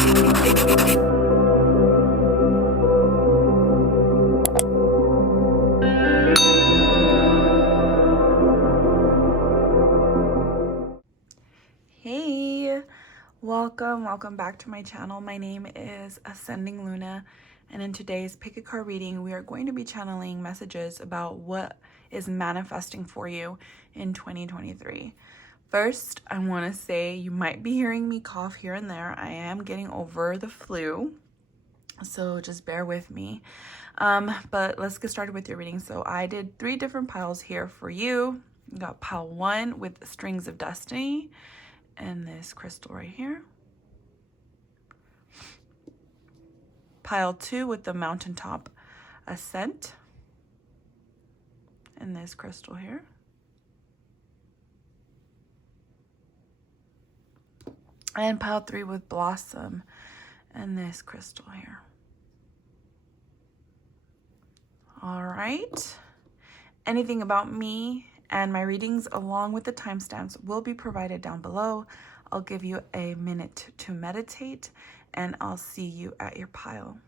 Hey, welcome back to my channel. My name is Ascending Luna, and in today's pick a card reading, we are going to be channeling messages about what is manifesting for you in 2023. First, I want to say you might be hearing me cough here and there. I am getting over the flu, so just bear with me. But let's get started with your reading. So I did 3 different piles here for you. You got pile 1 with Strings of Destiny and this crystal right here. Pile 2 with the Mountaintop Ascent and this crystal here. And pile 3 with Blossom and this crystal here. All right. Anything about me and my readings along with the timestamps will be provided down below. I'll give you a minute to meditate and I'll see you at your pile.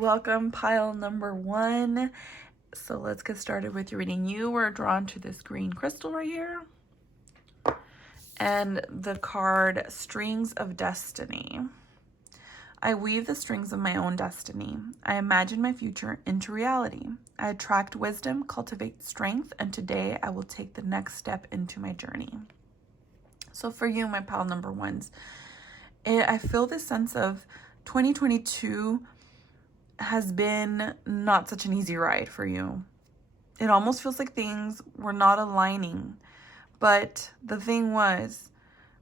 Welcome, pile number 1. So let's get started with your reading. You were drawn to this green crystal right here and the card Strings of Destiny. I weave the strings of my own destiny. I imagine my future into reality. I attract wisdom, cultivate strength, and today I will take the next step into my journey. So for you, my pile number 1s, I feel this sense of 2022 has been not such an easy ride for you. It almost feels like things were not aligning, but the thing was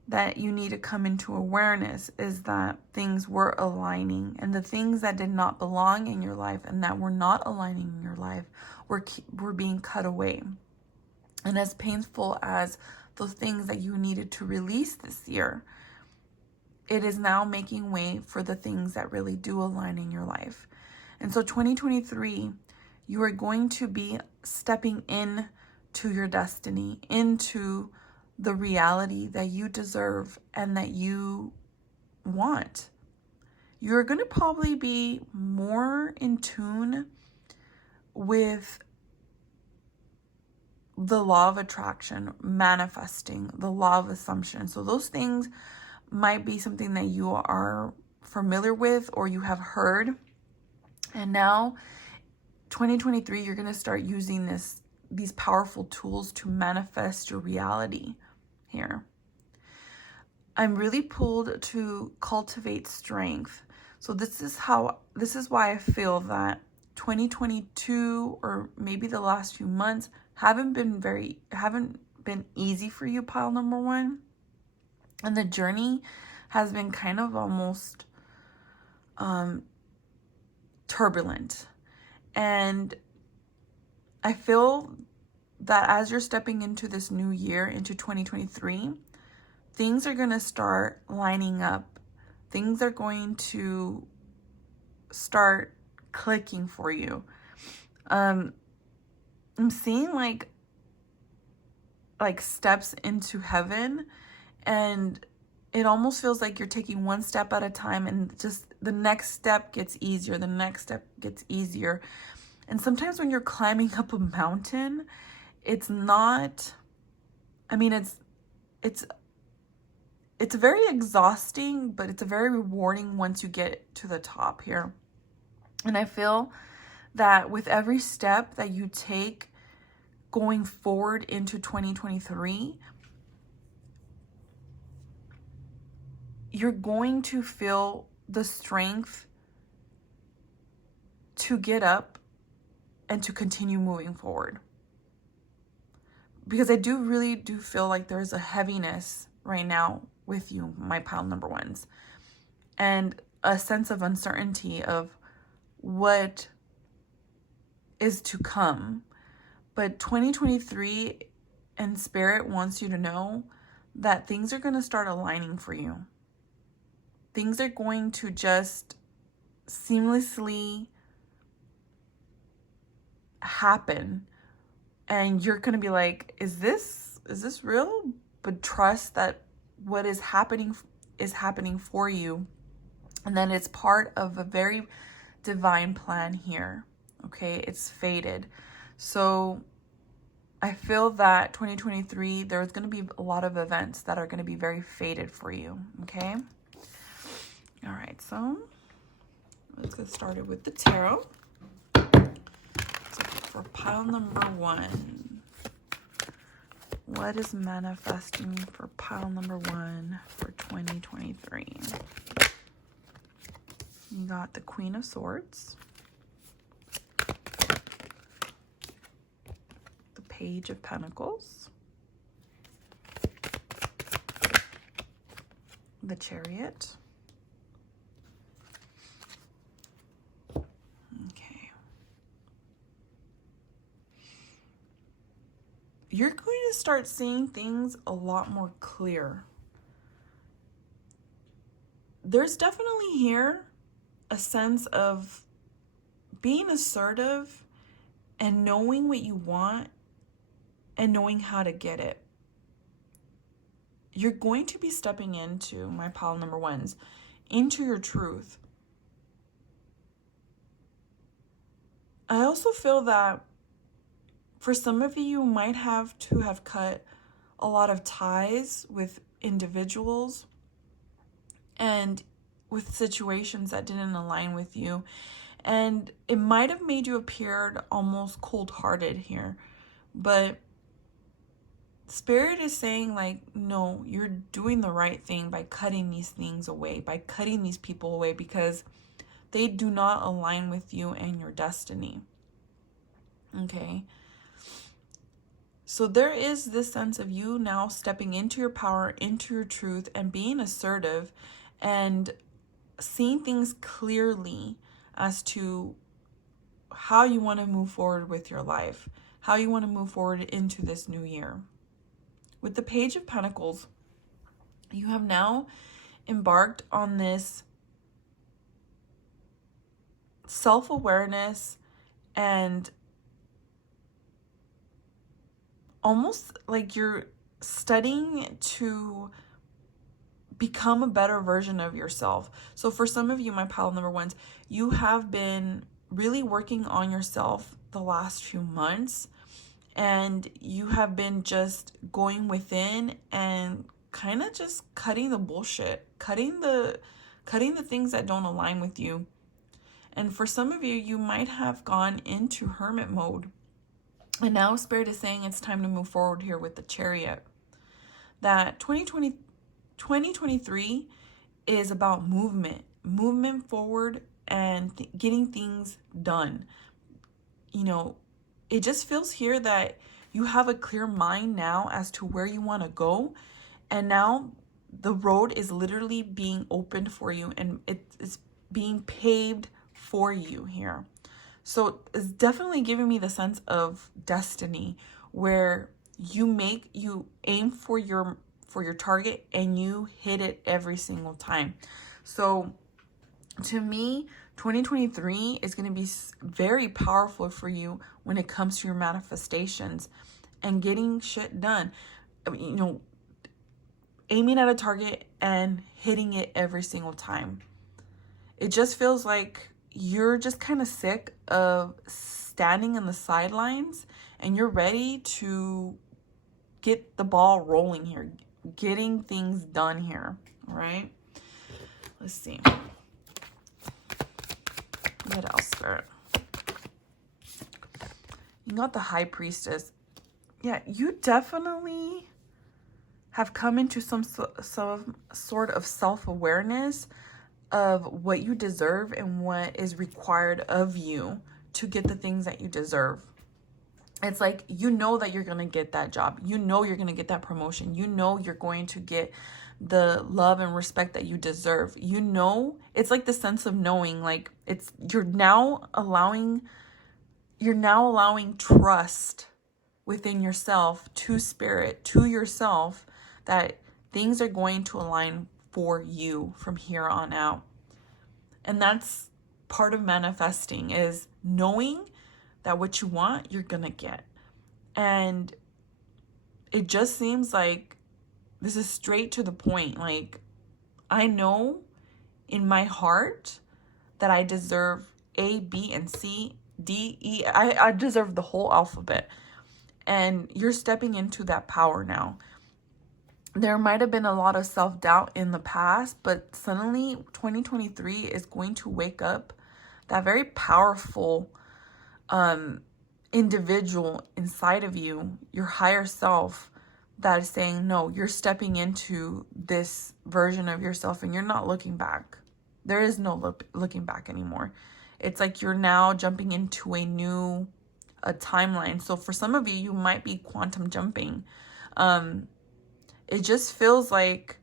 that you need to come into awareness is that things were aligning, and the things that did not belong in your life and that were not aligning in your life were being cut away. And as painful as those things that you needed to release this year, it is now making way for the things that really do align in your life. And so 2023, you are going to be stepping in to your destiny, into the reality that you deserve and that you want. You're going to probably be more in tune with the law of attraction, manifesting, the law of assumption. So those things might be something that you are familiar with or you have heard. And now 2023, you're going to start using these powerful tools to manifest your reality here. I'm really pulled to cultivate strength. So this is why I feel that 2022 or maybe the last few months haven't been easy for you, pile number 1. And the journey has been kind of almost turbulent. And I feel that as you're stepping into this new year, into 2023, things are going to start lining up. Things are going to start clicking for you. I'm seeing like steps into heaven, and it almost feels like you're taking one step at a time, and just the next step gets easier. The next step gets easier. And sometimes when you're climbing up a mountain, it's not, I mean, it's very exhausting, but it's very rewarding once you get to the top here. And I feel that with every step that you take going forward into 2023, you're going to feel the strength to get up and to continue moving forward. Because I really do feel like there's a heaviness right now with you, my pile number 1s, and a sense of uncertainty of what is to come. But 2023 and Spirit wants you to know that things are going to start aligning for you. things are going to just seamlessly happen. And you're going to be like, is this real? But trust that what is happening for you. And then it's part of a very divine plan here. Okay, it's fated. So I feel that 2023, there's going to be a lot of events that are going to be very fated for you. Okay. All right. So let's get started with the tarot. So for pile number 1, what is manifesting for pile number 1 for 2023? You got the Queen of Swords, the Page of Pentacles, the Chariot. Okay. You're going to start seeing things a lot more clear. There's definitely here a sense of being assertive and knowing what you want and knowing how to get it. You're going to be stepping into, my pile number 1s, into your truth. I also feel that for some of you, you might have to have cut a lot of ties with individuals and with situations that didn't align with you. And it might have made you appear almost cold-hearted here. But Spirit is saying, like, no, you're doing the right thing by cutting these things away, by cutting these people away, because they do not align with you and your destiny. Okay? So there is this sense of you now stepping into your power, into your truth, and being assertive and seeing things clearly as to how you want to move forward with your life, how you want to move forward into this new year. With the Page of Pentacles, you have now embarked on this self-awareness and almost like you're studying to become a better version of yourself. So for some of you, my pile number 1s, you have been really working on yourself the last few months, and you have been just going within and kind of just cutting the bullshit, cutting the things that don't align with you. And for some of you, you might have gone into hermit mode. And now Spirit is saying it's time to move forward here with the Chariot. That 2023 is about movement forward and getting things done. You know, it just feels here that you have a clear mind now as to where you want to go. And now the road is literally being opened for you, and it's being paved for you here. So it's definitely giving me the sense of destiny, where you aim for your target and you hit it every single time. So to me, 2023 is going to be very powerful for you when it comes to your manifestations and getting shit done. I mean, you know, aiming at a target and hitting it every single time. It just feels like you're just kind of sick of standing in the sidelines, and you're ready to get the ball rolling here, getting things done here. All right. Let's see. What else, Spirit? You got the High Priestess. Yeah, you definitely have come into some sort of self-awareness of what you deserve and what is required of you to get the things that you deserve. It's like, you know that you're going to get that job. You know you're going to get that promotion. You know you're going to get the love and respect that you deserve. You know, it's like the sense of knowing, like you're now allowing trust within yourself, to Spirit, to yourself, that things are going to align for you from here on out. And that's part of manifesting, is knowing that what you want, you're gonna get. And it just seems like this is straight to the point. Like, I know in my heart that I deserve A, B, and C, D, E. I deserve the whole alphabet. And you're stepping into that power now. There might have been a lot of self-doubt in the past, but suddenly 2023 is going to wake up that very powerful individual inside of you, your higher self, that is saying, no, you're stepping into this version of yourself and you're not looking back. There is no looking back anymore. It's like you're now jumping into a timeline. So for some of you, you might be quantum jumping. It just feels like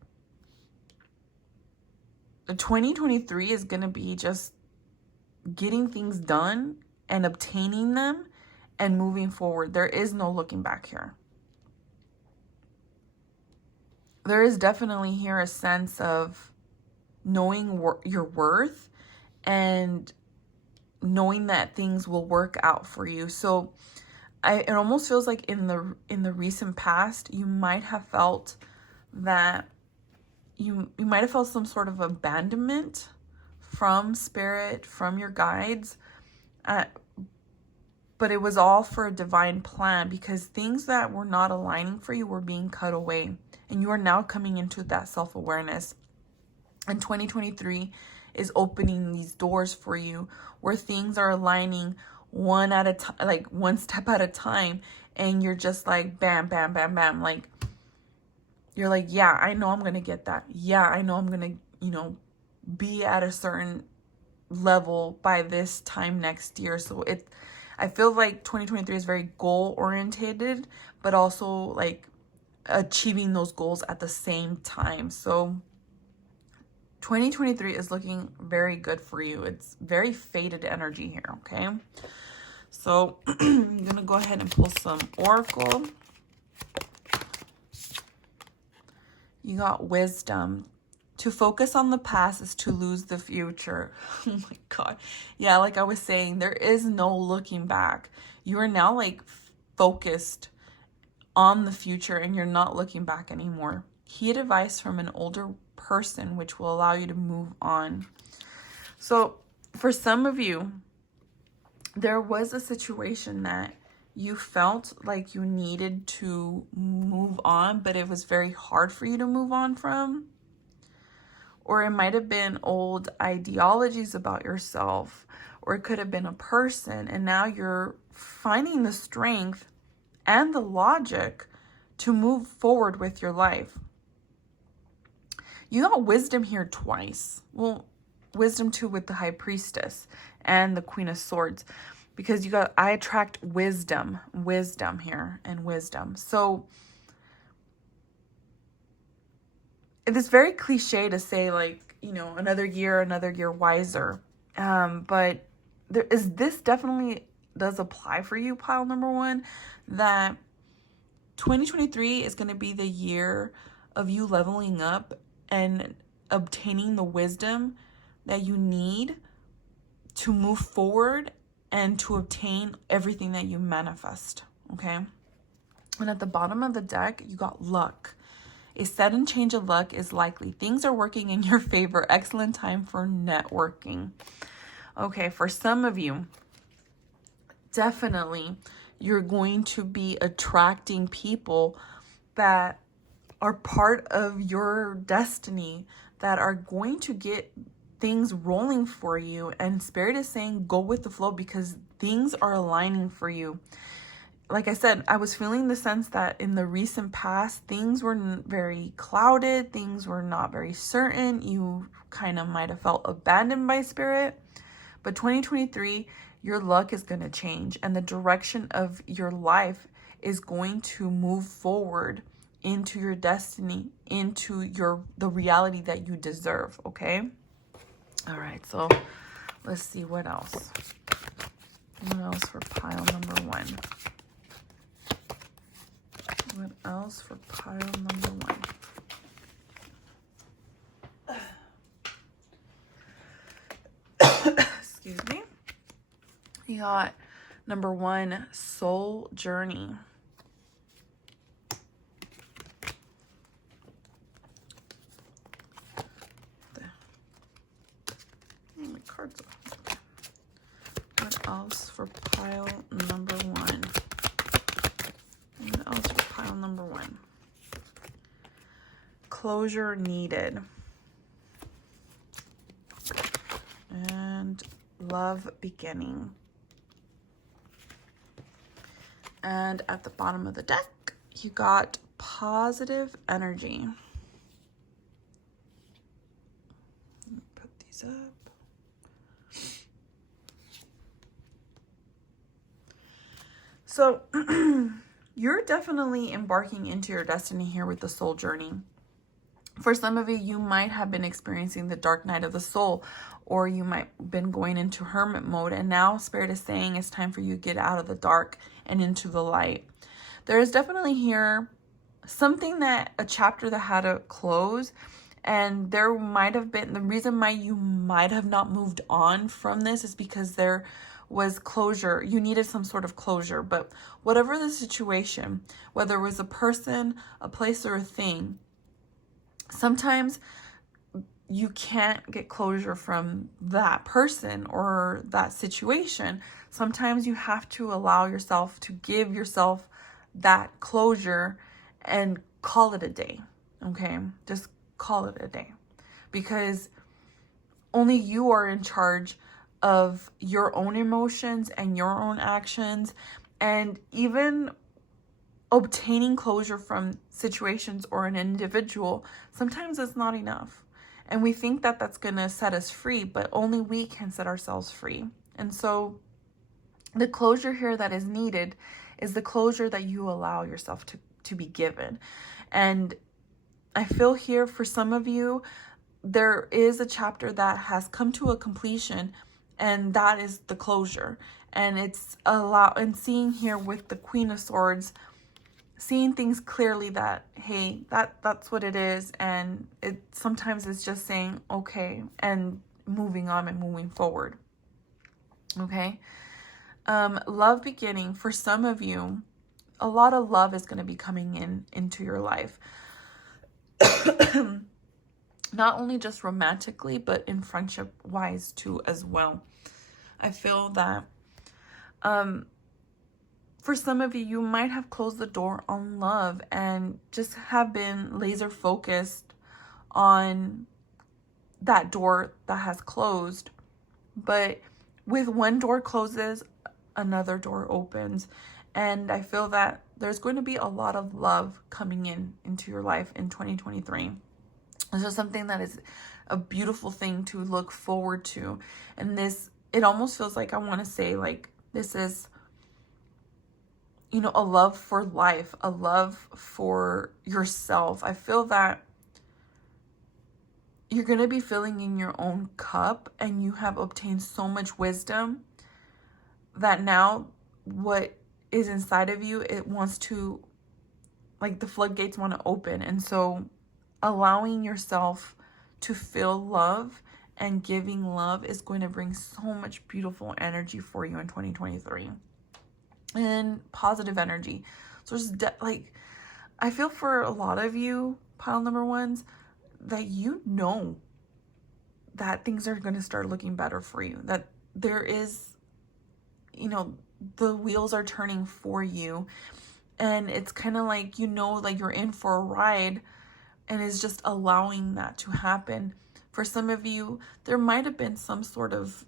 2023 is going to be just getting things done and obtaining them and moving forward. There is no looking back here. There is definitely here a sense of knowing your worth and knowing that things will work out for you. So it almost feels like in the recent past, you might have felt that you might have felt some sort of abandonment from spirit, from your guides, but it was all for a divine plan, because things that were not aligning for you were being cut away, and you are now coming into that self-awareness. And 2023 is opening these doors for you where things are aligning one at a time, like one step at a time, and you're just like bam, bam, bam, bam. Like, you're like, yeah, I know I'm gonna get that. Yeah, I know I'm gonna, be at a certain level by this time next year. So I feel like 2023 is very goal orientated, but also like achieving those goals at the same time. So 2023 is looking very good for you. It's very fated energy here, okay? So I'm going to go ahead and pull some oracle. You got wisdom. To focus on the past is to lose the future. Oh my God. Yeah, like I was saying, there is no looking back. You are now like focused on the future and you're not looking back anymore. Heed advice from an older person, which will allow you to move on. So for some of you, there was a situation that you felt like you needed to move on, but it was very hard for you to move on from. Or it might have been old ideologies about yourself, or it could have been a person, and now you're finding the strength and the logic to move forward with your life. You got wisdom here twice. Well, wisdom too with the High Priestess and the Queen of Swords, because you got, I attract wisdom here, and wisdom. So it's very cliche to say, like, another year wiser. But this definitely does apply for you, pile number one, that 2023 is going to be the year of you leveling up and obtaining the wisdom that you need to move forward and to obtain everything that you manifest, okay? And at the bottom of the deck, you got luck. A sudden change of luck is likely. Things are working in your favor. Excellent time for networking. Okay, for some of you, definitely you're going to be attracting people that are part of your destiny, that are going to get things rolling for you. And Spirit is saying go with the flow, because things are aligning for you. Like I said, I was feeling the sense that in the recent past, things were very clouded. Things were not very certain. You kind of might have felt abandoned by Spirit. But 2023, your luck is going to change. And the direction of your life is going to move forward into your destiny, into the reality that you deserve, okay? All right, so let's see what else. What else for pile number one? What else for pile number one? We got number 1, soul journey. My cards are okay. What else for pile number 1? What else for pile number 1? Closure needed. And love beginning. And at the bottom of the deck, you got positive energy. Put these up. So you're definitely embarking into your destiny here with the soul journey. For some of you, you might have been experiencing the dark night of the soul, or you might have been going into hermit mode, and now Spirit is saying it's time for you to get out of the dark and into the light. There is definitely here a chapter that had to close, and there might have been, the reason why you might have not moved on from this is because there was closure. You needed some sort of closure, but whatever the situation, whether it was a person, a place, or a thing, sometimes you can't get closure from that person or that situation. Sometimes you have to allow yourself to give yourself that closure and call it a day, okay? Just call it a day, because only you are in charge of your own emotions and your own actions, and even obtaining closure from situations or an individual, sometimes it's not enough. And we think that that's going to set us free, but only we can set ourselves free. And so the closure here that is needed is the closure that you allow yourself to be given. And I feel here for some of you, there is a chapter that has come to a completion, and that is the closure. And it's and seeing here with the Queen of Swords, seeing things clearly that, hey, that's what it is. And it sometimes it's just saying, okay, and moving on and moving forward. Okay. Love beginning. For some of you, a lot of love is going to be coming into your life. Not only just romantically, but in friendship wise too as well. I feel that, for some of you, you might have closed the door on love and just have been laser focused on that door that has closed. But with one door closes, another door opens. And I feel that there's going to be a lot of love coming into your life in 2023. This is something that is a beautiful thing to look forward to. And this, it almost feels like, I want to say, like, this is, you know, a love for life, a love for yourself. I feel that you're going to be filling in your own cup, and you have obtained so much wisdom that now what is inside of you, it wants to, like, the floodgates want to open. And so allowing yourself to feel love and giving love is going to bring so much beautiful energy for you in 2023. And positive energy. So just like, I feel for a lot of you, pile number ones, that you know that things are going to start looking better for you. That there is, you know, the wheels are turning for you. And it's kind of like, you know, like you're in for a ride, and is just allowing that to happen. For some of you, there might have been some sort of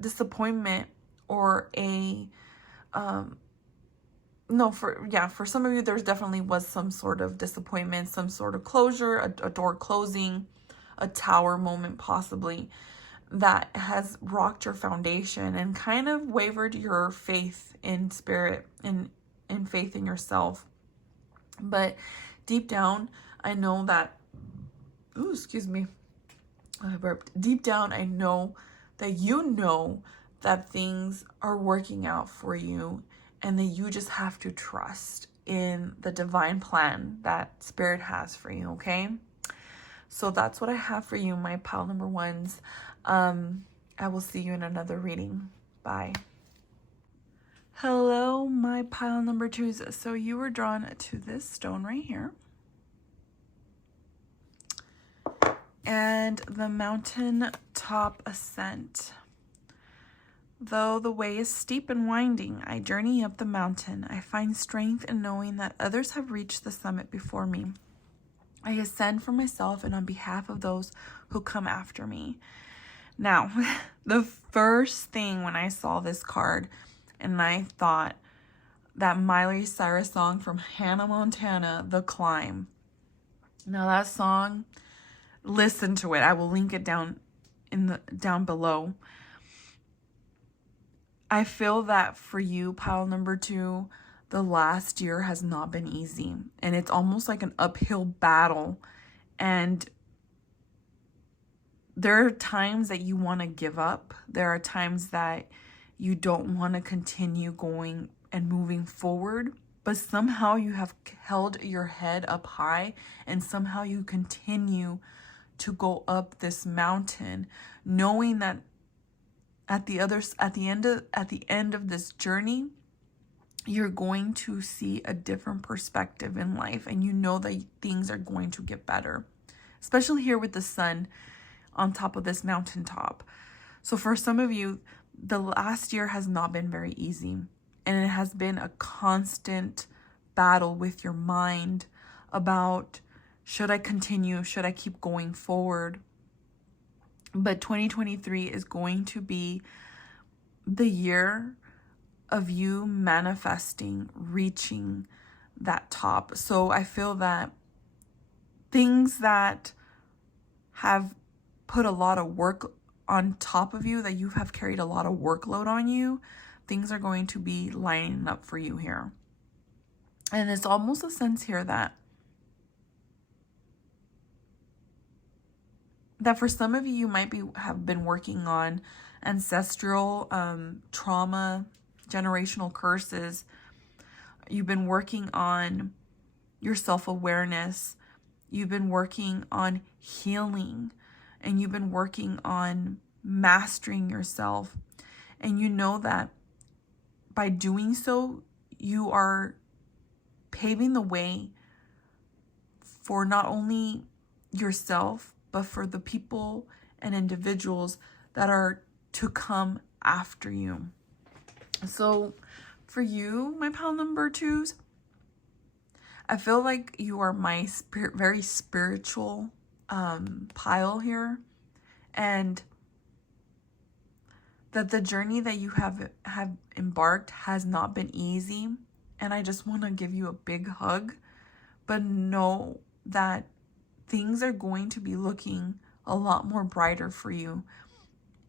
disappointment or a for some of you, there's definitely was some sort of disappointment, some sort of closure, a door closing, a tower moment possibly, that has rocked your foundation and kind of wavered your faith in spirit and faith in yourself. But deep down, I know that, I burped. Deep down, I know that you know that things are working out for you, and that you just have to trust in the divine plan that Spirit has for you, okay? So that's what I have for you, my pile number ones. I will see you in another reading. Bye. Hello, my pile number 2s. So you were drawn to this stone right here. And the mountaintop ascent. Though the way is steep and winding, I journey up the mountain. I find strength in knowing that others have reached the summit before me. I ascend for myself and on behalf of those who come after me. Now, the first thing when I saw this card, and I thought that Miley Cyrus song from Hannah Montana, The Climb. Now that song, listen to it. I will link it down below. I feel that for you, pile number 2, the last year has not been easy. And it's almost like an uphill battle. And there are times that you want to give up. There are times that you don't want to continue going and moving forward. But somehow you have held your head up high. And somehow you continue to go up this mountain, knowing that at the end of this journey, you're going to see a different perspective in life, and you know that things are going to get better, especially here with the sun on top of this mountaintop. So for some of you, the last year has not been very easy, and it has been a constant battle with your mind about, should I continue? Should I keep going forward? But 2023 is going to be the year of you manifesting, reaching that top. So I feel that things that have put a lot of work on top of you, that you have carried a lot of workload on you, things are going to be lining up for you here. And it's almost a sense here that for some of you, you might have been working on ancestral trauma, generational curses. You've been working on your self-awareness. You've been working on healing, and you've been working on mastering yourself. And you know that by doing so, you are paving the way for not only yourself, but for the people and individuals that are to come after you. So for you, my pile number 2s, I feel like you are my very spiritual pile here, and that the journey that you have embarked has not been easy. And I just want to give you a big hug, but know that things are going to be looking a lot more brighter for you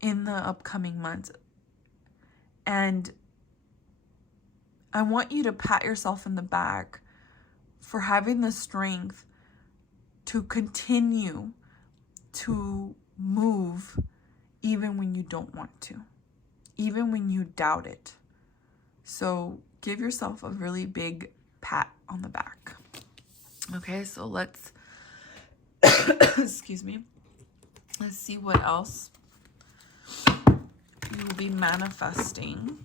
in the upcoming months. And I want you to pat yourself in the back for having the strength to continue to move even when you don't want to, even when you doubt it. So give yourself a really big pat on the back. Okay, so let's excuse me. Let's see what else you will be manifesting,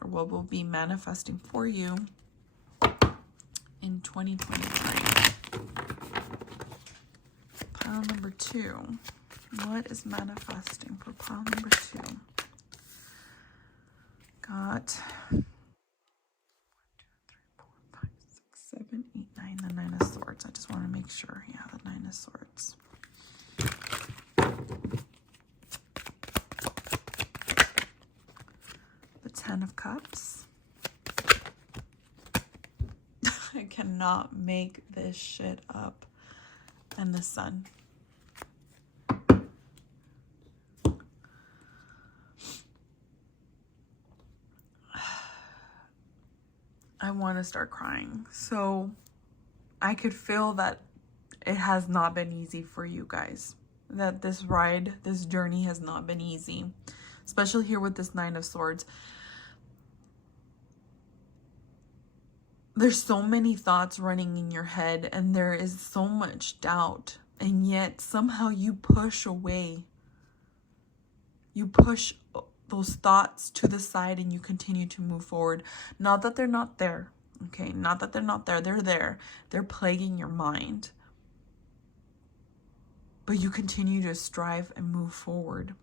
or what will be manifesting for you in 2023. Pile number 2. What is manifesting for pile number 2? Got 1, 2, 3, 4, 5, 6, 7, 8, 9. The 9 of Swords. I just want to make sure. Yeah, the 9 of Swords. The 10 of Cups. I cannot make this shit up. And the Sun. I want to start crying. So I could feel that it has not been easy for you guys. That this ride, this journey has not been easy. Especially here with this 9 of Swords. There's so many thoughts running in your head, and there is so much doubt. And yet somehow you push away. You push those thoughts to the side and you continue to move forward. Not that they're not there, okay? Not that they're not there. They're there. They're plaguing your mind. But you continue to strive and move forward.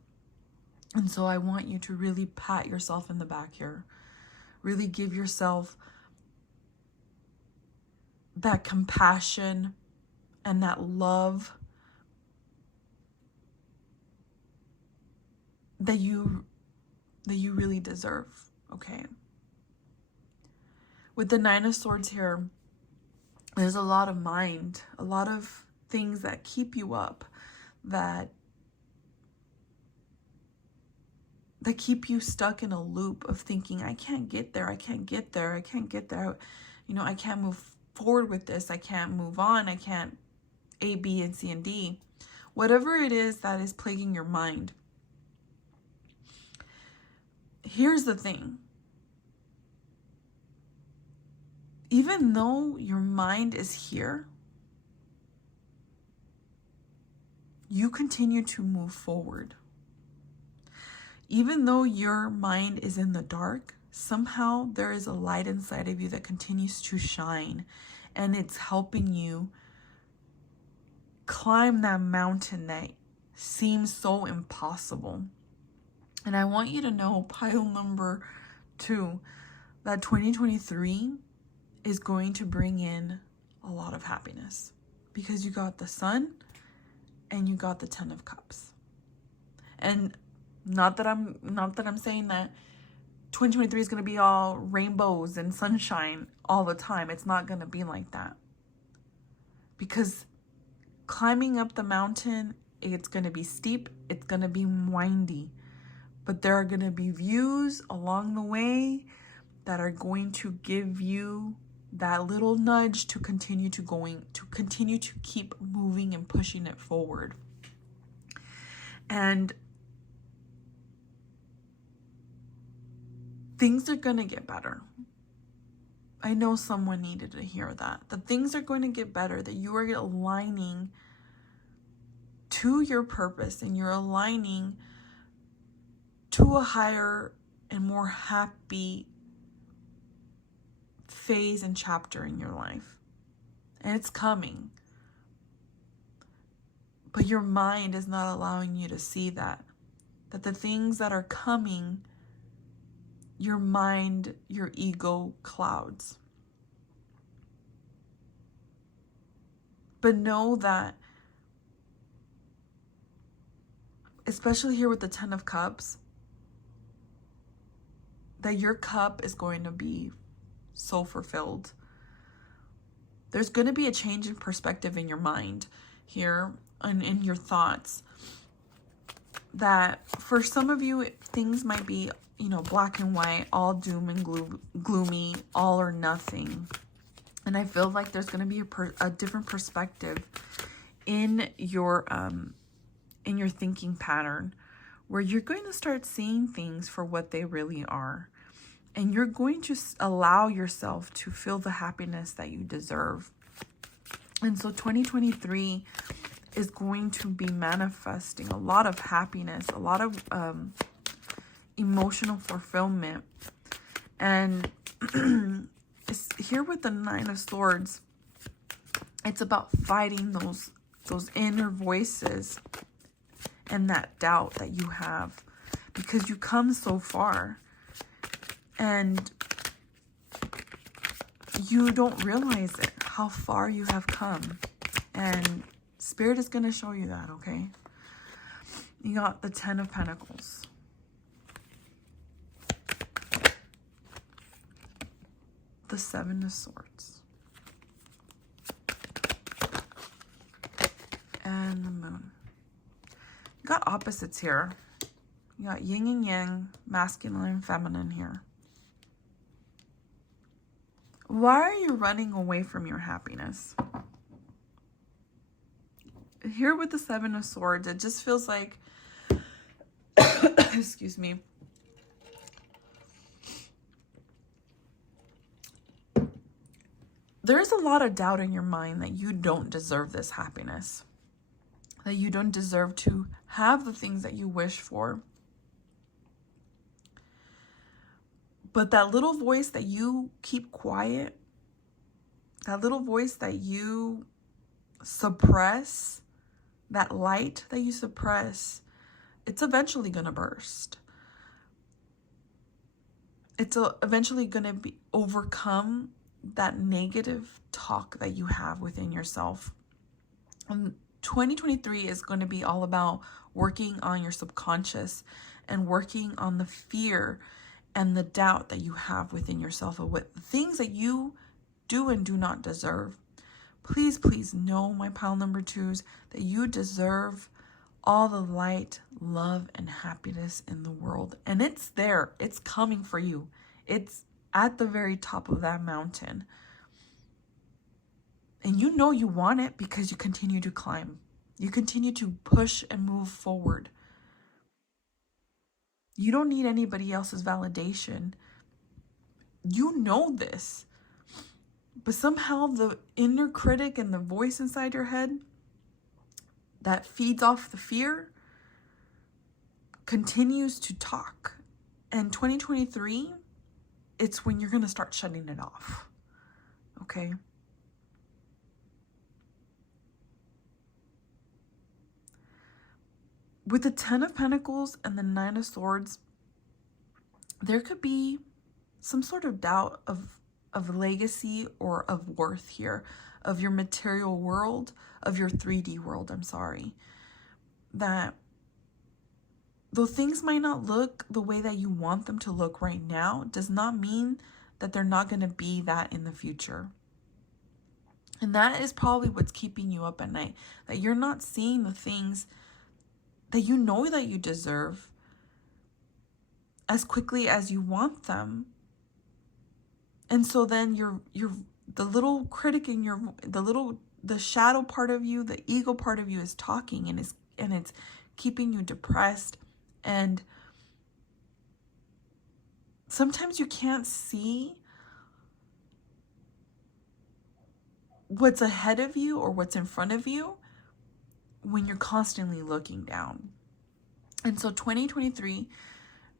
And so I want you to really pat yourself in the back here. Really give yourself that compassion and that love that you really deserve, okay? With the Nine of Swords here, there's a lot of mind, a lot of things that keep you up, that keep you stuck in a loop of thinking, I can't get there, I can't get there, I can't get there. You know, I can't move forward with this, I can't move on, I can't A, B, and C, and D. Whatever it is that is plaguing your mind. Here's the thing. Even though your mind is here, you continue to move forward. Even though your mind is in the dark, somehow there is a light inside of you that continues to shine, and it's helping you climb that mountain that seems so impossible. And I want you to know, pile number 2, that 2023 is going to bring in a lot of happiness, because you got the Sun and you got the Ten of Cups. And not that I'm saying that 2023 is going to be all rainbows and sunshine all the time. It's not going to be like that. Because climbing up the mountain, it's going to be steep, it's going to be windy. But there are going to be views along the way that are going to give you that little nudge to continue to keep moving and pushing it forward. And things are going to get better. I know someone needed to hear that. That things are going to get better, that you are aligning to your purpose and you're aligning to a higher and more happy phase and chapter in your life. And it's coming. But your mind is not allowing you to see that. That the things that are coming, your mind, your ego clouds. But know that, especially here with the Ten of Cups, that your cup is going to be so fulfilled. There's going to be a change in perspective in your mind here and in your thoughts. That for some of you, things might be, black and white, all doom and gloomy, all or nothing. And I feel like there's going to be a different perspective in your thinking pattern, where you're going to start seeing things for what they really are. And you're going to allow yourself to feel the happiness that you deserve. And so 2023 is going to be manifesting a lot of happiness, a lot of emotional fulfillment. And it's here with the Nine of Swords, it's about fighting those inner voices and that doubt that you have, because you come so far and you don't realize it, how far you have come. And Spirit is going to show you that, okay? You got the Ten of Pentacles. The Seven of Swords. And the Moon. You got opposites here. You got yin and yang, masculine and feminine here. Why are you running away from your happiness? Here with the Seven of Swords, it just feels like, excuse me, there's a lot of doubt in your mind that you don't deserve this happiness, that you don't deserve to have the things that you wish for. But that little voice that you keep quiet, that little voice that you suppress, that light that you suppress, it's eventually going to burst. It's eventually going to be overcome that negative talk that you have within yourself. And 2023 is going to be all about working on your subconscious and working on the fear and the doubt that you have within yourself of what things that you do and do not deserve. Please, please know, my pile number 2s, that you deserve all the light, love, and happiness in the world. And it's there. It's coming for you. It's at the very top of that mountain. And you know you want it because you continue to climb. You continue to push and move forward. You don't need anybody else's validation. You know this. But somehow the inner critic and the voice inside your head that feeds off the fear continues to talk. And 2023, it's when you're going to start shutting it off. Okay? With the 10 of Pentacles and the 9 of Swords, there could be some sort of doubt of legacy or of worth here, of your material world, of your 3D world, that though things might not look the way that you want them to look right now, does not mean that they're not going to be that in the future. And that is probably what's keeping you up at night, that you're not seeing the things that you know that you deserve as quickly as you want them. And so then the little critic in the shadow part of you, the ego part of you is talking, and it's keeping you depressed. And sometimes you can't see what's ahead of you or what's in front of you when you're constantly looking down. And so 2023,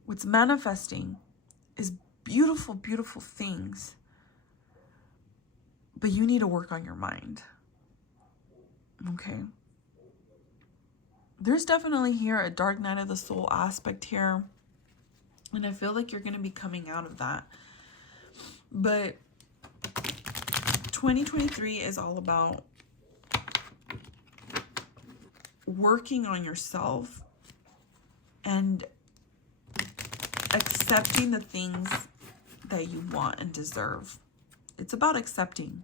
what's manifesting is beautiful, beautiful things. But you need to work on your mind. Okay? There's definitely here a dark night of the soul aspect here. And I feel like you're going to be coming out of that. But 2023 is all about working on yourself and accepting the things that you want and deserve. It's about accepting.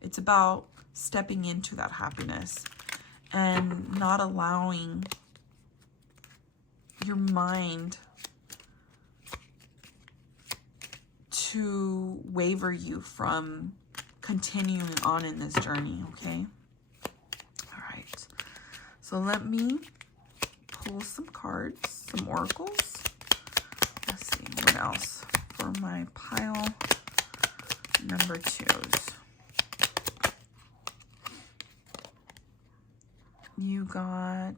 It's about stepping into that happiness and not allowing your mind to waver you from continuing on in this journey, okay? All right. So let me pull some cards, some oracles. Let's see, what else for my pile number 2s. You got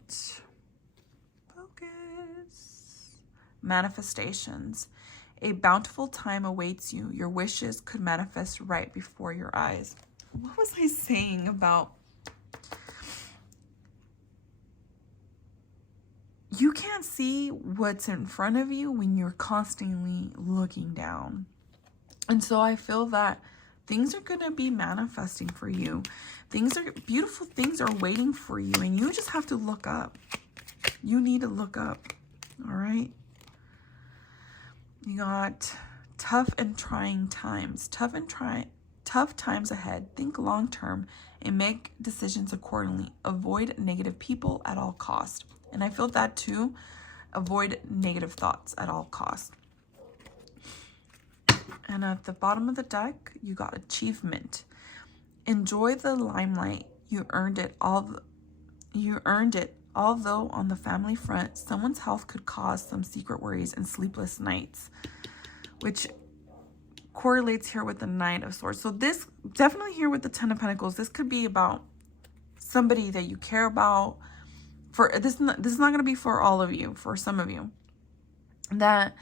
focus. Manifestations. A bountiful time awaits you. Your wishes could manifest right before your eyes. What was I saying about you can't see what's in front of you when you're constantly looking down? And so I feel that things are going to be manifesting for you. Beautiful things are waiting for you, and you just have to look up. You need to look up. All right. You got tough and trying times. Tough times ahead. Think long term and make decisions accordingly. Avoid negative people at all costs. And I feel that too. Avoid negative thoughts at all costs. And at the bottom of the deck, you got achievement. Enjoy the limelight. You earned it. Although on the family front, someone's health could cause some secret worries and sleepless nights, which correlates here with the Knight of Swords. So this definitely here with the 10 of Pentacles, this could be about somebody that you care about. For this is not going to be for all of you, for some of you, that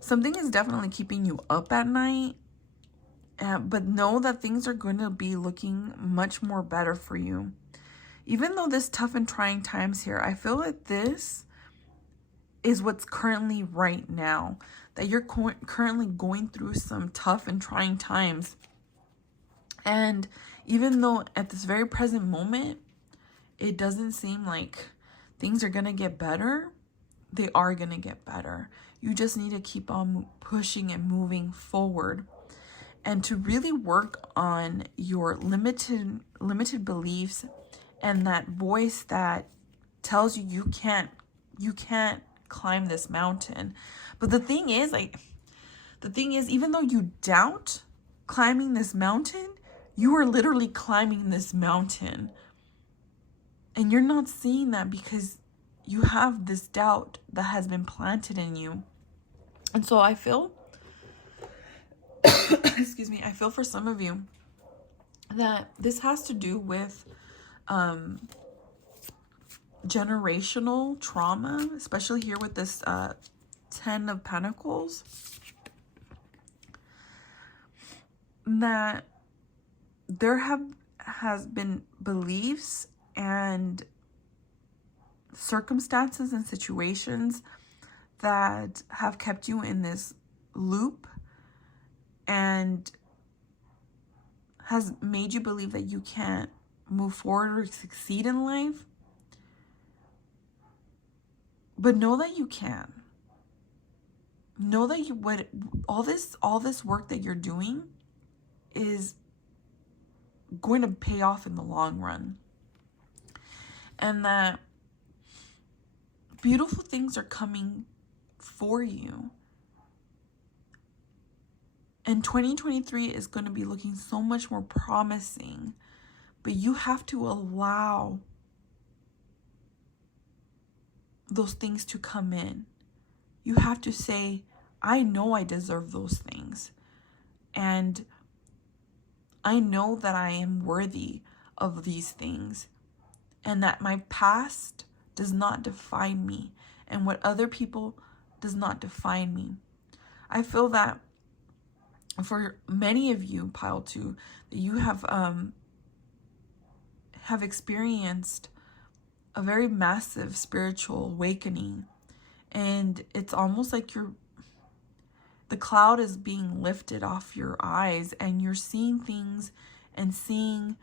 something is definitely keeping you up at night. But know that things are going to be looking much more better for you. Even though this tough and trying times here, I feel like this is what's currently right now. That you're currently going through some tough and trying times. And even though at this very present moment, it doesn't seem like things are going to get better, they are going to get better. You just need to keep on pushing and moving forward. And to really work on your limited beliefs and that voice that tells you you can't climb this mountain. But the thing is, even though you doubt climbing this mountain, you are literally climbing this mountain. And you're not seeing that because you have this doubt that has been planted in you. And so I feel excuse me, I feel for some of you that this has to do with generational trauma, especially here with this 10 of Pentacles, that there has been beliefs and circumstances and situations that have kept you in this loop and has made you believe that you can't move forward or succeed in life. But know that you can. Know that all this work that you're doing is going to pay off in the long run. And that beautiful things are coming for you. And 2023 is going to be looking so much more promising. But you have to allow those things to come in. You have to say, I know I deserve those things. And I know that I am worthy of these things. And that my past does not define me. And what other people does not define me. I feel that for many of you, pile 2, that you have experienced a very massive spiritual awakening, and it's almost like the cloud is being lifted off your eyes, and you're seeing things and seeing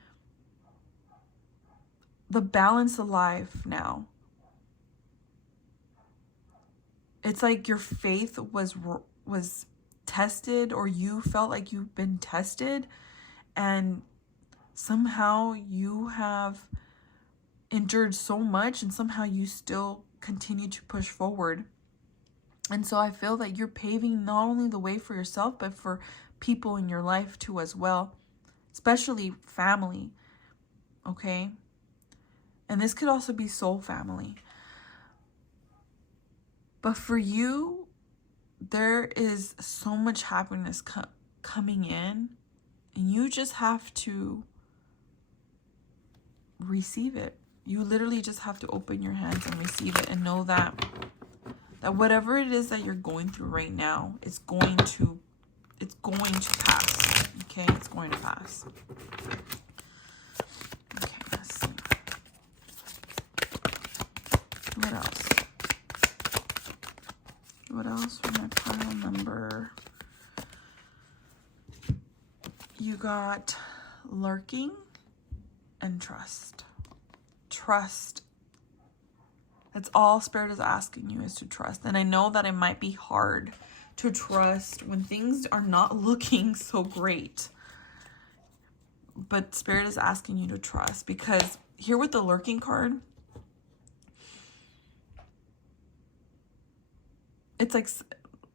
the balance of life now. It's like your faith was tested, or you felt like you've been tested, and somehow you have endured so much, and somehow you still continue to push forward. And so I feel that you're paving not only the way for yourself, but for people in your life too as well, especially family, okay? And this could also be soul family. But for you, there is so much happiness coming in, and you just have to receive it. You literally just have to open your hands and receive it, and know that whatever it is that you're going through right now, it's going to pass. Okay, it's going to pass. Okay, let's see. What else? What else for my pile number? You got lurking and trust. Trust. That's all Spirit is asking you, is to trust. And I know that it might be hard to trust when things are not looking so great. But Spirit is asking you to trust, because here with the lurking card, it's like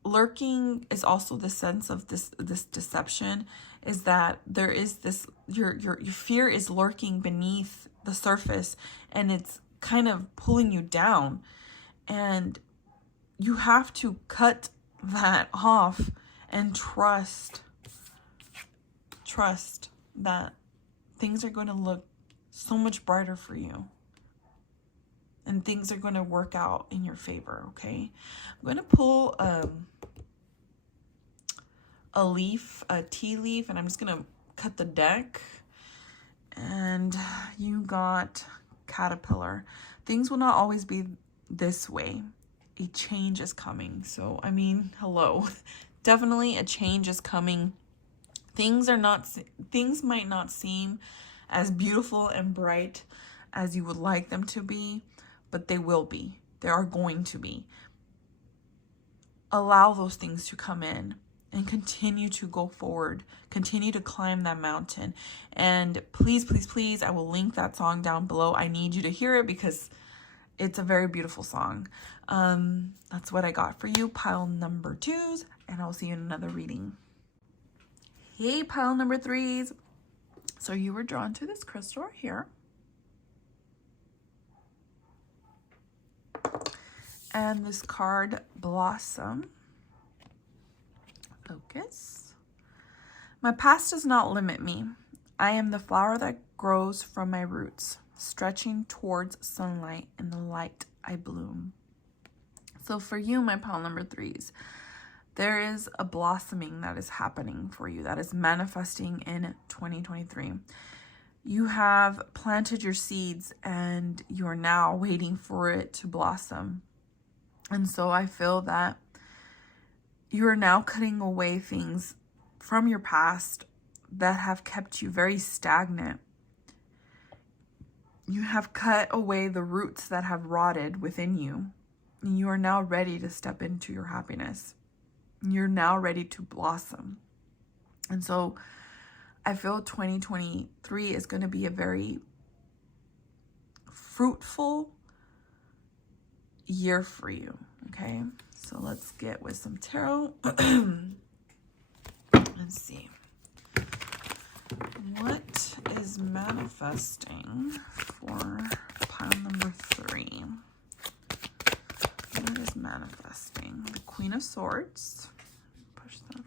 lurking is also the sense of this deception, is that there is this, your fear is lurking beneath the surface, and it's kind of pulling you down, and you have to cut that off and trust that things are going to look so much brighter for you, and things are going to work out in your favor. Okay, I'm going to pull a leaf, a tea leaf, and I'm just gonna cut the deck. And you got caterpillar. Things will not always be this way. A change is coming. So, I mean, hello. Definitely a change is coming. Things might not seem as beautiful and bright as you would like them to be, but they will be. They are going to be. Allow those things to come in and continue to go forward. Continue to climb that mountain. And please, please, please, I will link that song down below. I need you to hear it because it's a very beautiful song. That's what I got for you, pile number 2s, and I'll see you in another reading. Hey, pile number 3s. So you were drawn to this crystal right here. And this card, Blossom. Focus. My past does not limit me. I am the flower that grows from my roots, stretching towards sunlight. In the light I bloom. So for you, my pile number 3s, there is a blossoming that is happening for you, that is manifesting in 2023. You have planted your seeds and you're now waiting for it to blossom. And so I feel that you are now cutting away things from your past that have kept you very stagnant. You have cut away the roots that have rotted within you. And you are now ready to step into your happiness. You're now ready to blossom. And so I feel 2023 is going to be a very fruitful year for you. Okay, so let's get with some tarot. Let's see. What is manifesting for pile number 3? What is manifesting? The Queen of Swords. Push that.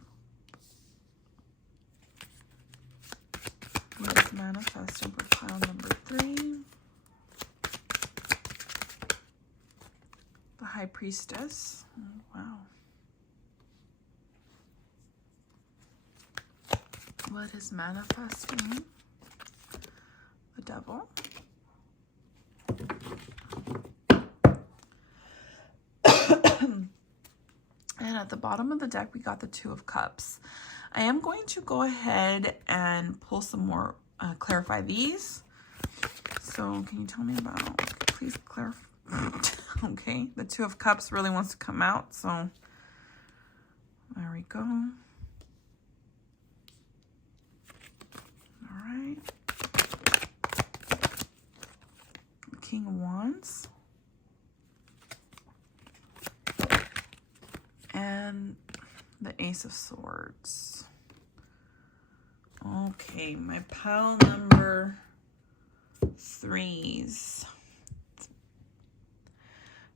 What is manifesting for pile number 3? The High Priestess. Oh, wow. What is manifesting? The Devil. And at the bottom of the deck, we got the Two of Cups. I am going to go ahead and pull some more, clarify these. So can you tell me about, please clarify. Okay, the Two of Cups really wants to come out, so there we go. All right. The King of Wands. And the Ace of Swords. Okay, my pile number 3s.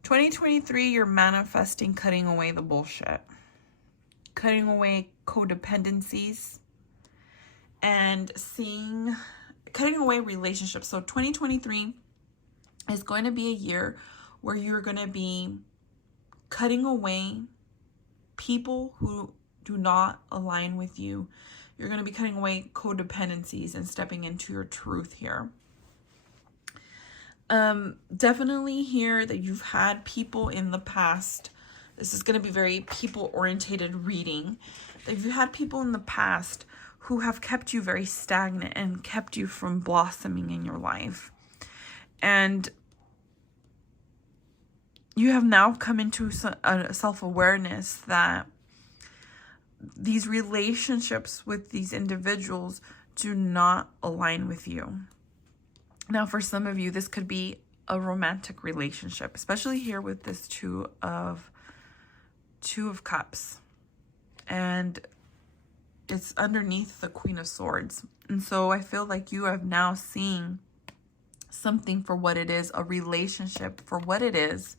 2023, you're manifesting cutting away the bullshit. Cutting away codependencies. And cutting away relationships. So 2023 is going to be a year where you're going to be cutting away people who do not align with you. You're going to be cutting away codependencies and stepping into your truth here. Definitely here that you've had people in the past. This is going to be very people-orientated reading. That you've had people in the past who have kept you very stagnant and kept you from blossoming in your life. And you have now come into a self-awareness that these relationships with these individuals do not align with you. Now, for some of you, this could be a romantic relationship, especially here with this Two of Cups. And it's underneath the Queen of Swords. And so I feel like you have now seen something for what it is, a relationship for what it is.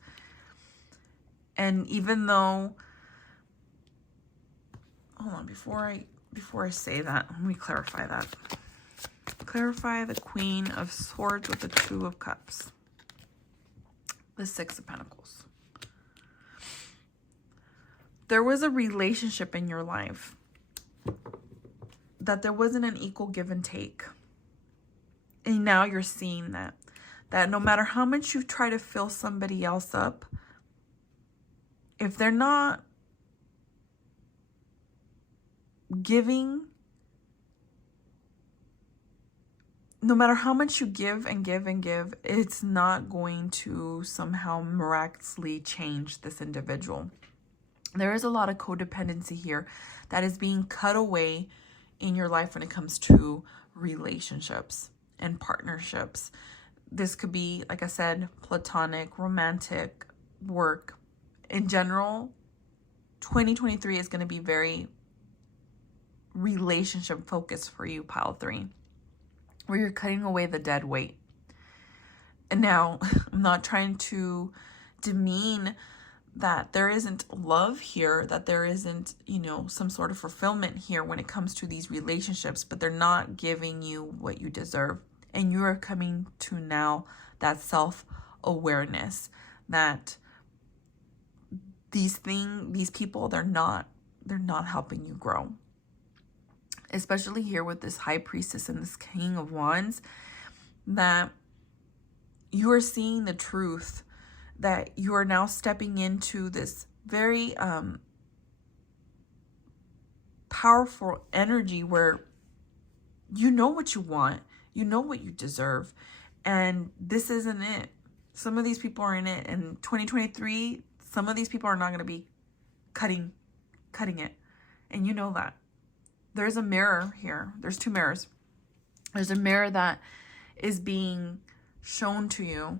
And even though, hold on, before I say that, let me clarify that. Clarify the Queen of Swords with the Two of Cups. The Six of Pentacles. There was a relationship in your life that there wasn't an equal give and take. And now you're seeing that no matter how much you try to fill somebody else up, if they're not giving, no matter how much you give and give and give, it's not going to somehow miraculously change this individual. There is a lot of codependency here that is being cut away in your life when it comes to relationships and partnerships. This could be, like I said, platonic, romantic, work. In general, 2023 is going to be very relationship focused for you, pile 3, where you're cutting away the dead weight. And now, I'm not trying to demean that there isn't love here, that there isn't, you know, some sort of fulfillment here when it comes to these relationships, but they're not giving you what you deserve. And you are coming to now that self-awareness that these people, they're not helping you grow. Especially here with this High Priestess and this King of Wands, that you are seeing the truth, that you are now stepping into this very powerful energy where you know what you want, you know what you deserve, and this isn't it. Some of these people are in it, and 2023, some of these people are not going to be cutting it, and you know that. There's a mirror here. There's 2 mirrors. There's a mirror that is being shown to you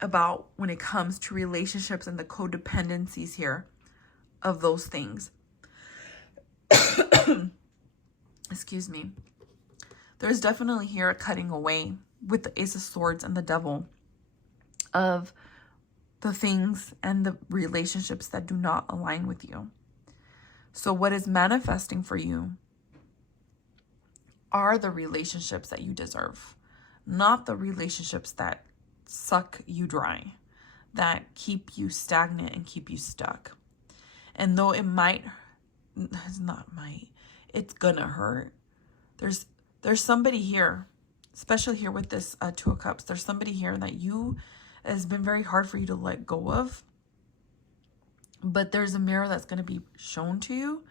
about when it comes to relationships and the codependencies here of those things. Excuse me. There's definitely here a cutting away with the Ace of Swords and the Devil of the things and the relationships that do not align with you. So what is manifesting for you are the relationships that you deserve, not the relationships that suck you dry, that keep you stagnant and keep you stuck. And though it's gonna hurt. There's somebody here, especially here with this 2 of Cups. There's somebody here that has been very hard for you to let go of. But there's a mirror that's going to be shown to you,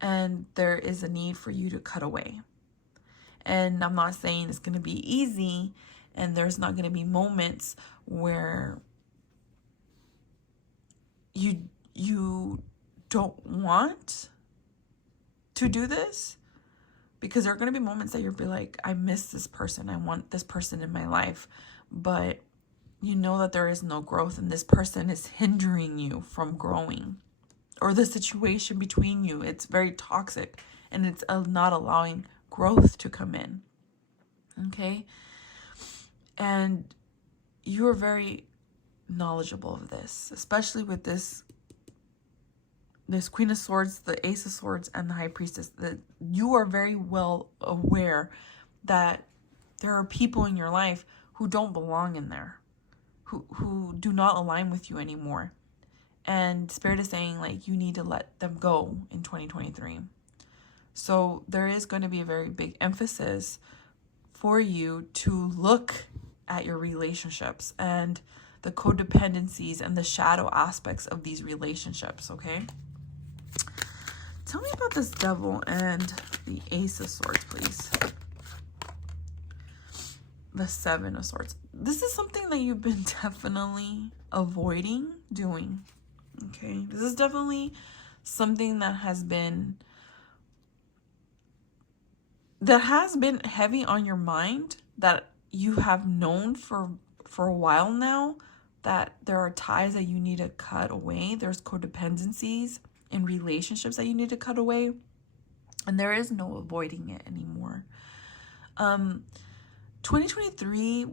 and there is a need for you to cut away. And I'm not saying it's going to be easy, and there's not going to be moments where you don't want to do this, because there are going to be moments that you'll be like, I miss this person, I want this person in my life, but you know that there is no growth, and this person is hindering you from growing, or the situation between you, it's very toxic, and it's not allowing growth to come in. Okay? And you are very knowledgeable of this, especially with this Queen of Swords, the Ace of Swords, and the High Priestess. That you are very well aware that there are people in your life who don't belong in there, who do not align with you anymore. And Spirit is saying, like, you need to let them go in 2023. So there is going to be a very big emphasis for you to look at your relationships and the codependencies and the shadow aspects of these relationships, okay? Tell me about this Devil and the Ace of Swords, please. The 7 of Swords. This is something that you've been definitely avoiding doing, okay? This is definitely something that has been heavy on your mind, that you have known for a while now, that there are ties that you need to cut away. There's codependencies in relationships that you need to cut away, and there is no avoiding it anymore. 2023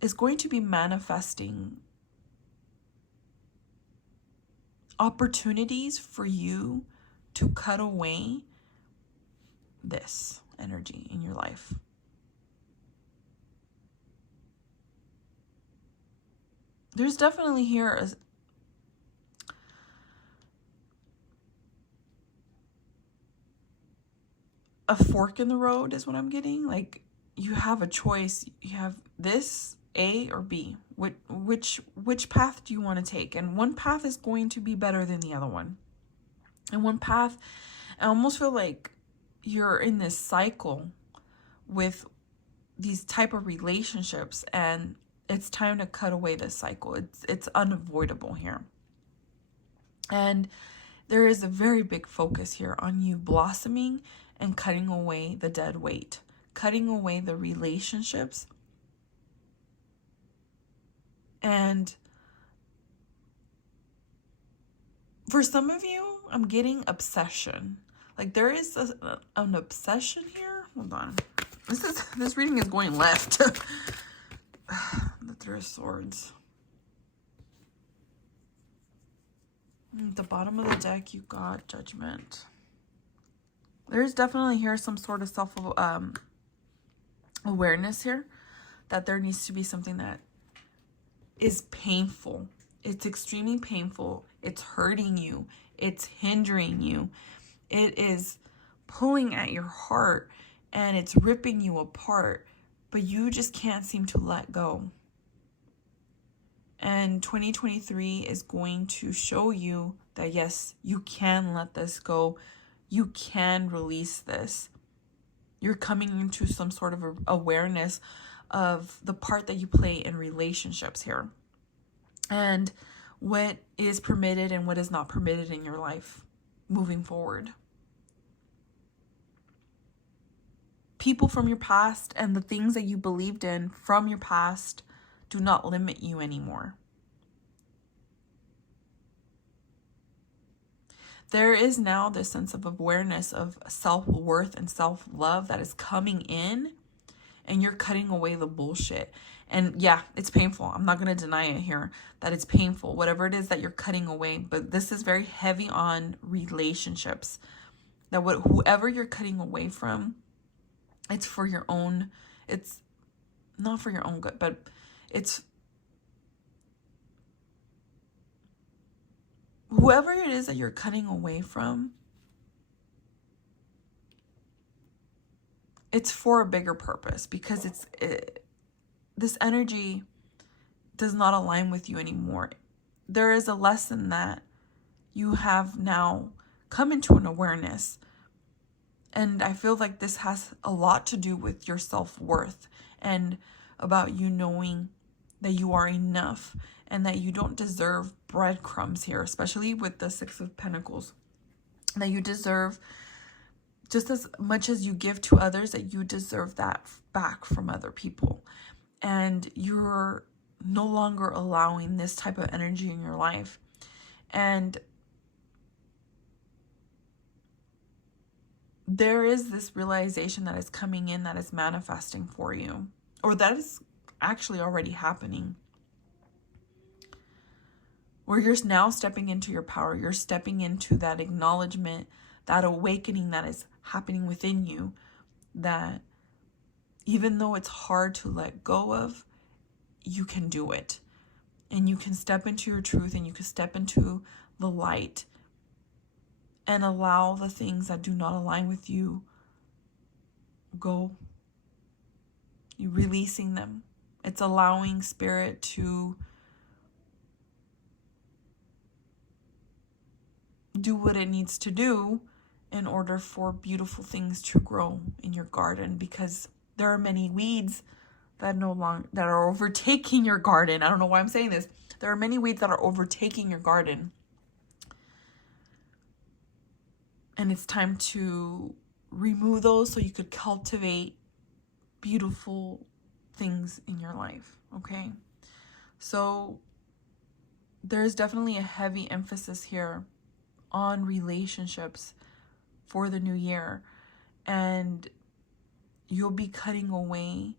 is going to be manifesting opportunities for you to cut away this energy in your life. There's definitely here a fork in the road is what I'm getting. Like, you have a choice. You have this, A or B. Which path do you want to take? And one path is going to be better than the other one. And one path, I almost feel like you're in this cycle with these type of relationships, and it's time to cut away this cycle. It's unavoidable here. And there is a very big focus here on you blossoming and cutting away the dead weight, cutting away the relationships. And for some of you, I'm getting obsession. Like, there is an obsession here. Hold on. This reading is going left. The Three of Swords. At the bottom of the deck, you got Judgment. There's definitely here some sort of self-awareness here, that there needs to be something that is painful. It's extremely painful. It's hurting you. It's hindering you. It is pulling at your heart, and it's ripping you apart, but you just can't seem to let go. And 2023 is going to show you that, yes, you can let this go. You can release this. You're coming into some sort of awareness of the part that you play in relationships here, and what is permitted and what is not permitted in your life moving forward. People from your past and the things that you believed in from your past do not limit you anymore. There is now this sense of awareness of self-worth and self-love that is coming in, and you're cutting away the bullshit. And yeah, it's painful. I'm not going to deny it here, that it's painful, whatever it is that you're cutting away. But this is very heavy on relationships, that whoever you're cutting away from, it's for your own, it's not for your own good, but it's whoever it is that you're cutting away from, it's for a bigger purpose, because this energy does not align with you anymore. There is a lesson that you have now come into an awareness. And I feel like this has a lot to do with your self-worth, and about you knowing that you are enough and that you don't deserve breadcrumbs here, especially with the Six of Pentacles. That you deserve just as much as you give to others, that you deserve that back from other people. And you're no longer allowing this type of energy in your life. And there is this realization that is coming in, that is manifesting for you, or that is actually already happening, where you're now stepping into your power. You're stepping into that acknowledgement, that awakening that is happening within you, that even though it's hard to let go of, you can do it. And you can step into your truth, and you can step into the light, and allow the things that do not align with you go. You're releasing them. It's allowing spirit to do what it needs to do in order for beautiful things to grow in your garden, because there are many weeds that that are overtaking your garden. I don't know why I'm saying this. There are many weeds that are overtaking your garden. And it's time to remove those so you could cultivate beautiful things in your life, okay? So there's definitely a heavy emphasis here on relationships for the new year. And you'll be cutting away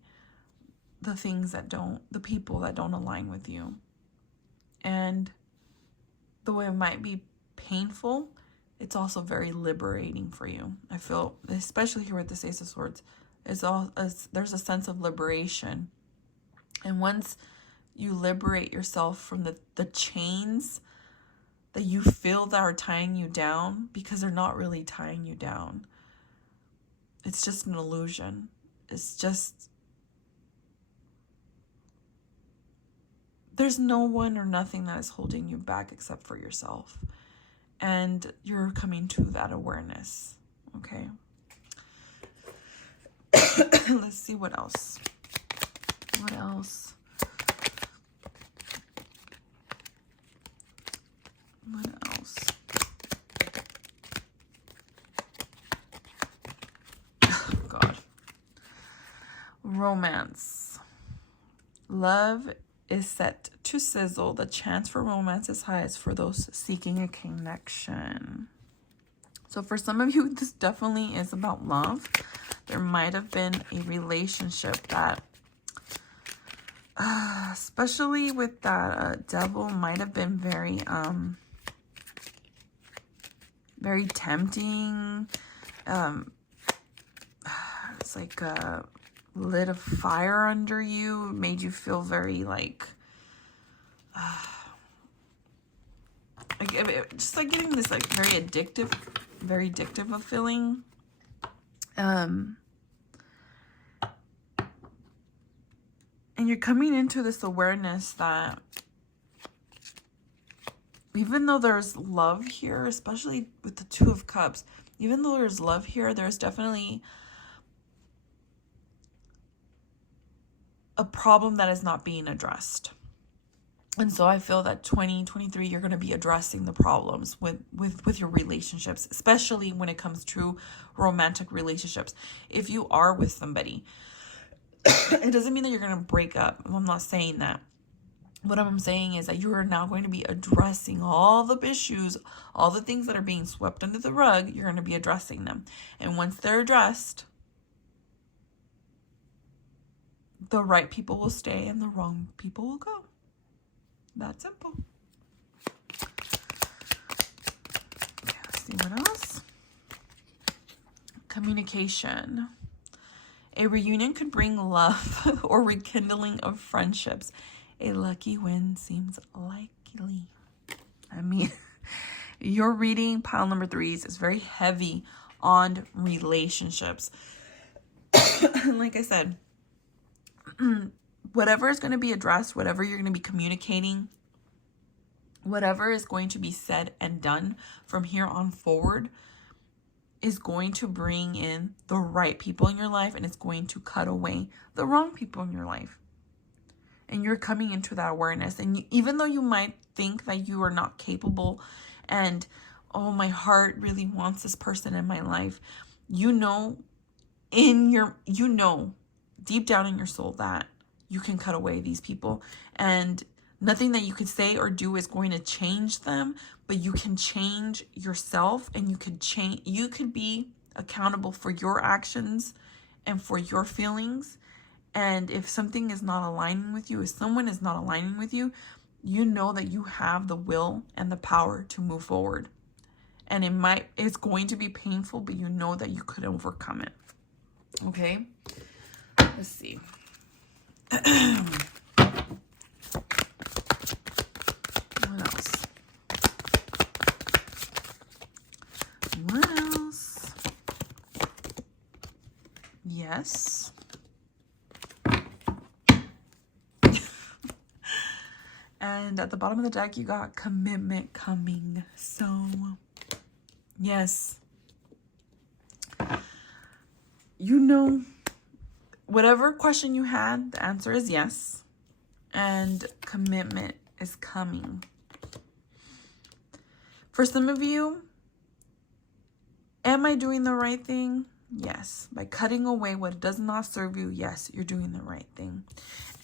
the things that the people that don't align with you. And though it might be painful, it's also very liberating for you. I feel, especially here with the Ace of Swords, there's a sense of liberation. And once you liberate yourself from the chains that you feel that are tying you down, because they're not really tying you down, It's just an illusion. It's just, there's no one or nothing that is holding you back except for yourself. And you're coming to that awareness. Okay. Let's see what else. What else? What else? Oh, God. Romance. Love is set to sizzle. The chance for romance is highest for those seeking a connection. So for some of you, this definitely is about love. There might have been a relationship that, especially with that devil, might have been very, very tempting. It's like lit a fire under you, made you feel very like just like getting this like very addictive of feeling. And you're coming into this awareness that even though there's love here, especially with the Two of Cups, even though there's love here, there's definitely a problem that is not being addressed. And so I feel that 2023, you're going to be addressing the problems with your relationships, especially when it comes to romantic relationships. If you are with somebody, it doesn't mean that you're going to break up. I'm not saying that. What I'm saying is that you are now going to be addressing all the issues, all the things that are being swept under the rug. You're going to be addressing them. And once they're addressed, the right people will stay and the wrong people will go. That simple. Okay, let's see what else. Communication. A reunion could bring love or rekindling of friendships. A lucky win seems likely. I mean, your reading, pile number 3s, is very heavy on relationships. Like I said, whatever is going to be addressed, whatever you're going to be communicating, whatever is going to be said and done from here on forward is going to bring in the right people in your life, and it's going to cut away the wrong people in your life. And you're coming into that awareness. And even though you might think that you are not capable and, oh, my heart really wants this person in my life, you know deep down in your soul that you can cut away these people, and nothing that you could say or do is going to change them, but you can change yourself, and you could be accountable for your actions and for your feelings. And if something is not aligning with you, if someone is not aligning with you, you know that you have the will and the power to move forward. And it's going to be painful, but you know that you could overcome it. Okay? Let's see. What else? What else? Yes. And at the bottom of the deck, you got commitment coming. So, yes. You know, whatever question you had, the answer is yes. And commitment is coming. For some of you, am I doing the right thing? Yes. By cutting away what does not serve you, yes, you're doing the right thing.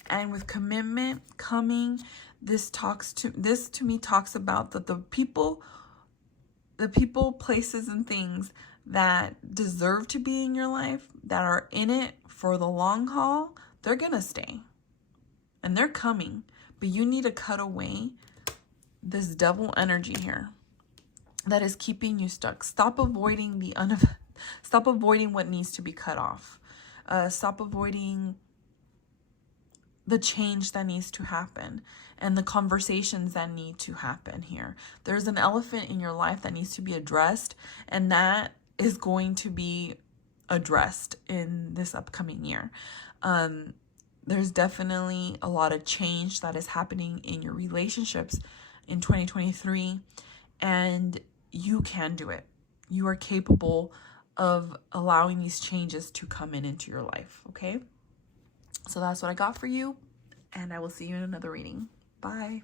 And with commitment coming, this to me talks about that the people, places, and things that deserve to be in your life, that are in it for the long haul, they're gonna stay. And they're coming. But you need to cut away this devil energy here that is keeping you stuck. Stop avoiding what needs to be cut off. Stop avoiding the change that needs to happen and the conversations that need to happen here. There's an elephant in your life that needs to be addressed, and that is going to be addressed in this upcoming year. There's definitely a lot of change that is happening in your relationships in 2023, and you can do it. You are capable of allowing these changes to come into your life, okay? So that's what I got for you, and I will see you in another reading. Bye.